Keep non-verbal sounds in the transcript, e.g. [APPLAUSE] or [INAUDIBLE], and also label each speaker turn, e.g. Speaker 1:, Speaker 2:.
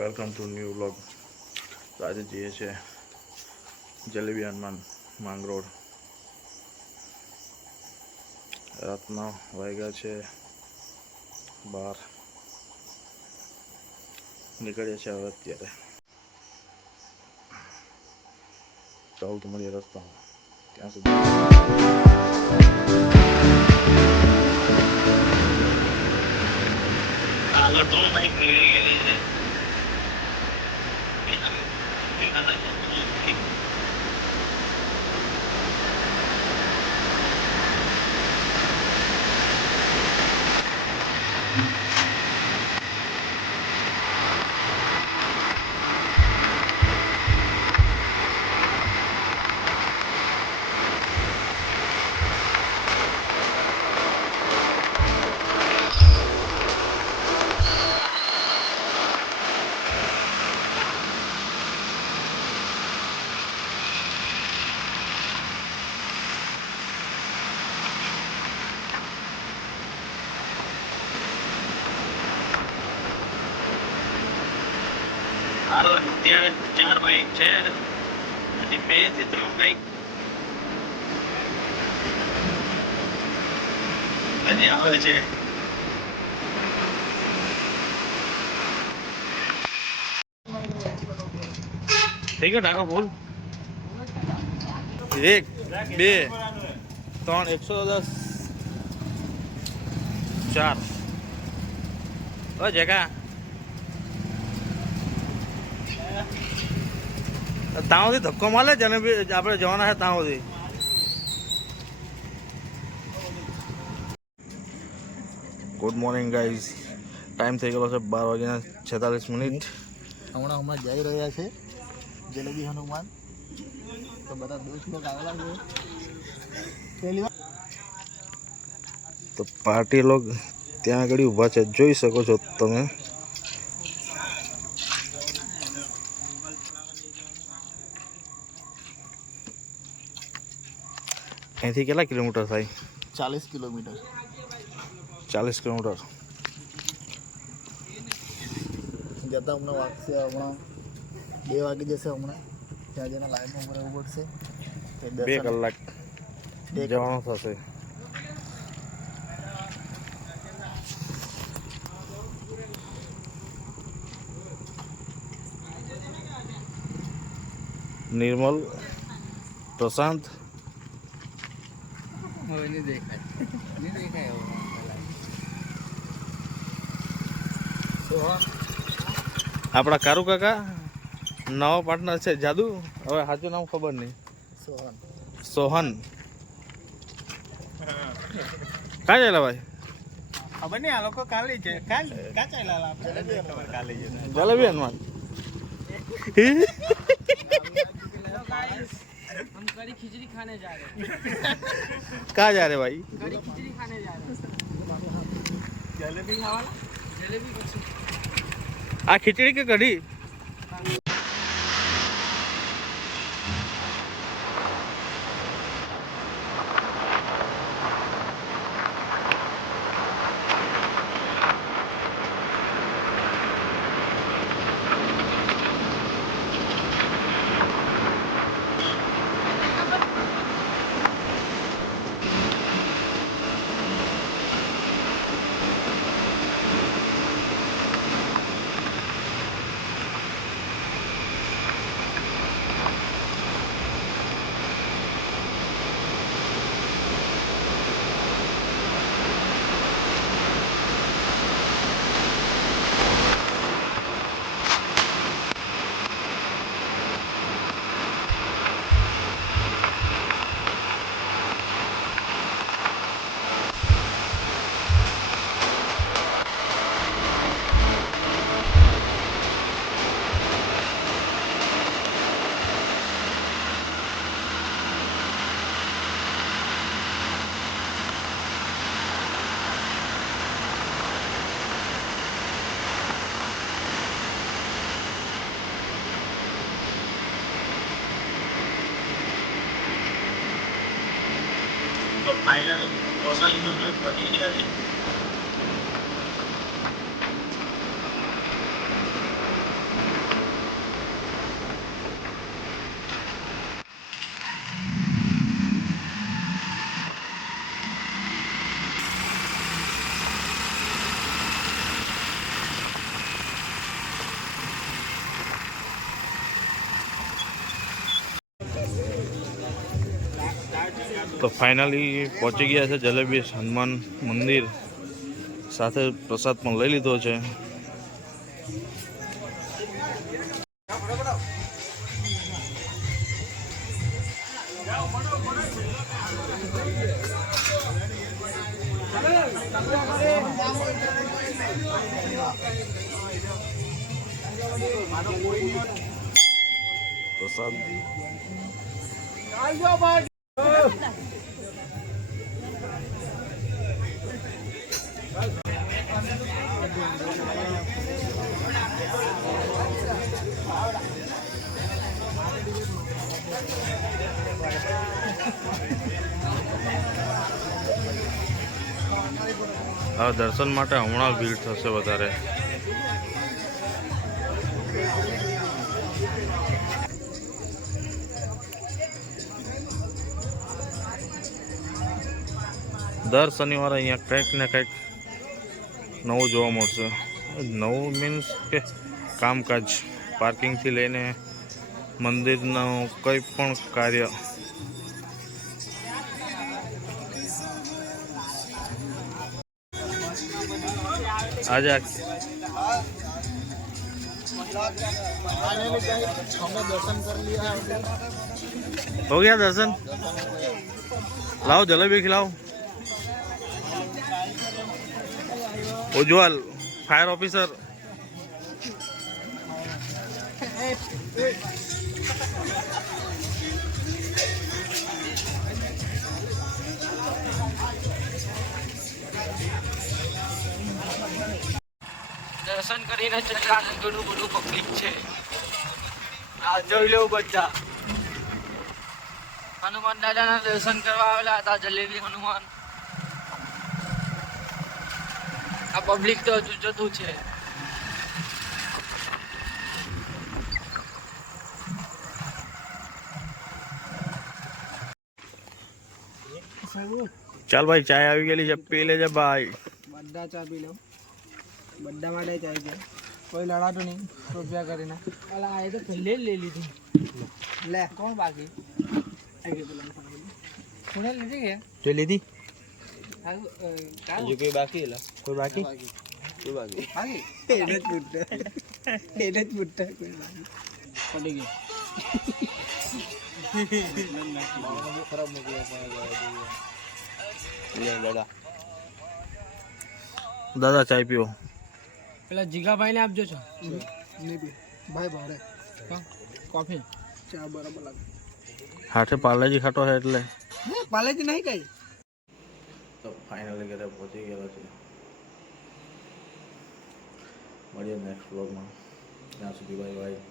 Speaker 1: Welcome to new vlog આજે જઈએ છીએ જલેબી હનુમાન માંગરોળ. રાતના વાગ્યા છે બાર. નીકળ્યા છે હવે અત્યારે. ચાલો મળીએ રસ્તામાં. ત્યાં સુધી.
Speaker 2: અત્યારે ચાર બાઈક છે. અને બેથી ત્રણ બાઈક હજી આવે છે.
Speaker 1: થઈ ગયો ટાકો બોલ એક, બે, ત્રણ એકસો દસ, ચાર. ઓ જગા ત્યાં સુધી ધક્કો માલે જેને બી આપણે જવાના છે ત્યાં સુધી ગુડ મોર્નિંગ ગાઈઝ ટાઈમ થઈ ગયો છે બાર વાગ્યાના છેતાલીસ મિનિટ.
Speaker 3: હમણાં હમણાં જઈ રહ્યા છે જલેબી હનુમાન. તો બધા દોસ્ત લોકો આવેલા છે. પહેલી વાર.
Speaker 1: તો પાર્ટી લોગ ત્યાં આગળ ઊભા છે. જોઈ શકો છો તમે. અહીંથી કેટલા કિલોમીટર થાય
Speaker 3: ચાલીસ કિલોમીટર
Speaker 1: ચાલીસ કિલોમીટર
Speaker 3: જતા હમણાં વાગશે હમણાં બે વાગી જશે હમણાં ત્યાં જઈને લાઈનમાં ઉભા રહેવું પડશે તે
Speaker 1: બે
Speaker 3: દર્શન-
Speaker 1: કલાક
Speaker 3: બે
Speaker 1: જવાનું થશે નિર્મલ પ્રશાંત
Speaker 3: હવે નહીં દેખાય. નહીં દેખાય હવે.
Speaker 1: આપણા કારુ કાકા નવો પાર્ટનર છે. જાદુ હવે સાચું નામ ખબર નહીં.
Speaker 3: સોહન.
Speaker 1: સોહન. કાં ચાલ્યા ભાઈ?
Speaker 2: ખબર નહીં આ લોકો કાલે છે. કાલ કાચા લાલ આપણે? ખબર કાલે છે.
Speaker 1: જલેબી હનુમાન [LAUGHS]
Speaker 4: हम कड़ी खिचड़ी खाने जा रहे हैं
Speaker 1: कहाँ जा रहे भाई
Speaker 4: कड़ी खिचड़ी खाने जा रहे हैं
Speaker 2: जलेबी खावा
Speaker 4: जलेबी
Speaker 1: आ खिचड़ी के कड़ी
Speaker 2: તો ફાઇનલ કોસાલી
Speaker 1: તો ફાઇનલી પહોંચી ગયા છે જલેબી હનુમાન મંદિર. સાથે પ્રસાદ પણ લઈ લીધો છે. પ્રસાદ દર્શન માટે હમણાં ભીડ થશે વધારે. દર શનિવારે અહીંયા કંઈક ને કંઈક નવું જોવા મળશે નવું મીન્સ કે કામકાજ પાર્કિંગથી લઈને મંદિરનું કંઈ પણ કાર્ય આજે આ
Speaker 3: फाइनली कहीं हमने दर्शन कर लिया है अभी।
Speaker 1: हो गया दर्शन लाओ जलेबी खिलाओ ઉજ્જવલ ફાયર ઓફિસર.
Speaker 4: દર્શન કરીને ચલા ઘણું બધું પબ્લિક છે. આ જોઈ લેવું બધા. હનુમાન દાદાના દર્શન કરવા આવેલા હતા, જલેબી હનુમાન. આ પબ્લિક તો હજુ જતું છે.
Speaker 1: ચાલ ભાઈ ચાય આવી ગયેલી છે. પી લેજે ભાઈ.
Speaker 4: બધા ચા પી લો બધા માટે ચાય છે. કોઈ લડાતું નહીં. રૂપિયા કરીને. અલા આ તો પહેલે જ લઈ લીધું. લે. કોણ બાકી? કોને લીધી કે?
Speaker 3: जो ली હજુ
Speaker 4: બાકી એલા કોઈ બાકી?
Speaker 3: દાદા.
Speaker 1: દાદા ચાય પીઓ.
Speaker 4: પેલા જીગાભાઈ ને આપજો છો. કોફી.
Speaker 3: ચા બરાબર લાગે.
Speaker 1: હાથે પાર્લેજી ખાટો હે એટલે.
Speaker 4: પાર્લેજી નહીં કઈ
Speaker 1: તો ફાઇનલી ઘરે પહોંચી ગયેલો છે. મળીએ નેક્સ્ટ વ્લોગમાં ત્યાં સુધી બાય બાય